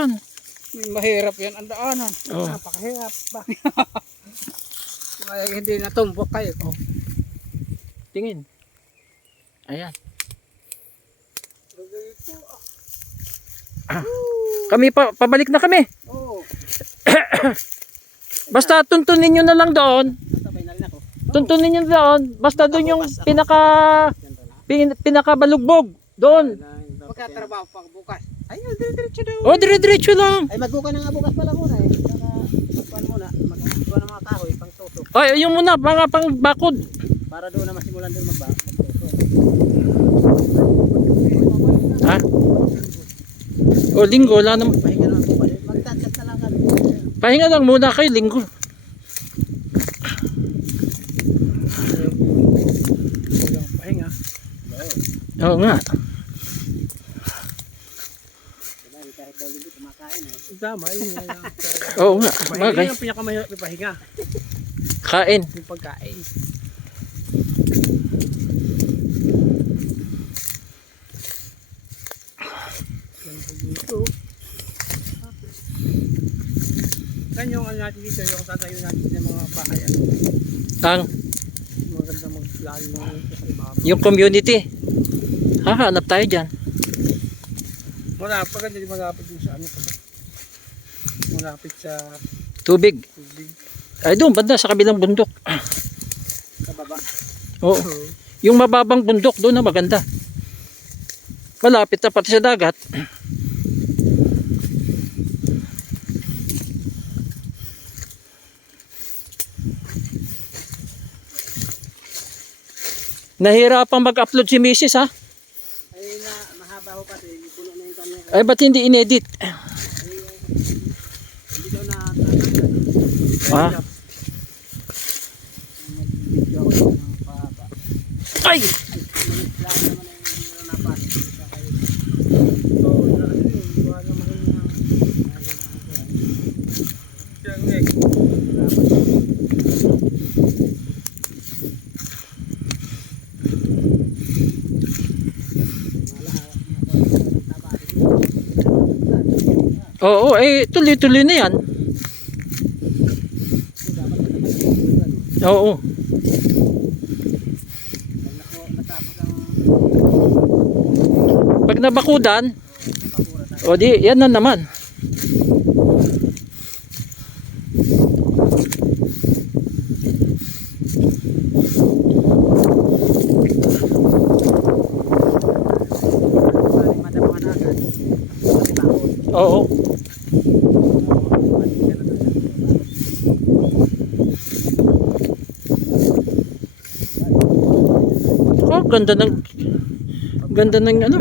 bulakan. Mahirap yan ang daanan. Oh. Napakahirap. Kaya hindi natumbok kayo. Oh. Tingin. Ayan. Kami pabalik na kami. Oo. Basta tuntunin nyo na lang doon. Sabay na rin ako. Tuntunin nyo doon. Basta doon yung pinakabalugbog. Doon. Magkatrabaho pa bukas. Ayun, dire-diretso daw. O, dire-diretso lang. Ay, magbuka na nga bukas pala muna eh. Saka magpuan muna. Magpuan ng mga kahoy, pang tutok. Ay, yung muna, mga pang bakod. Para doon na masimulan doon magtutok. Ha? O, linggo, wala naman. Pahinga naman po pala. Magtatat na lang kami. Pahinga lang muna kayo, linggo. Pahinga. Oo nga. Kahit daw linggo kumakain eh. Tama, yun nga. Oo nga. Pahinga Bagay. yung pinakamahirap yung pahinga. Kain. Yung pagkain. Yan yung ano natin dito, yung tatayo natin ng mga bahay. Ang, Maganda mag-plano sa ibaba. yung community. Hahanap tayo dyan. Maganda din malapit din sa ano pa ba? Malapit sa Tubig. tubig. Ay, doon, banda, sa kabilang bundok. Sa baba. Oo. Yung mababang bundok, doon na maganda. Malapit na pati sa dagat. Nahirapang mag-upload si Mrs. ha? Ay, mahaba ho kasi. Puno na yung kanya. Ay, ba't hindi inedit? Hindi daw na tatanggal. Ha? Mag-video ako ng pahaba. Ay! Lahat naman ay napasok sa kayo. So, na ano yun, gawa naman yung yung egg. Oo, eh, tuloy-tuloy na yan. Oo. Pag nabakudan, o di, yan na naman. Oo. Oh, ganda ng ano.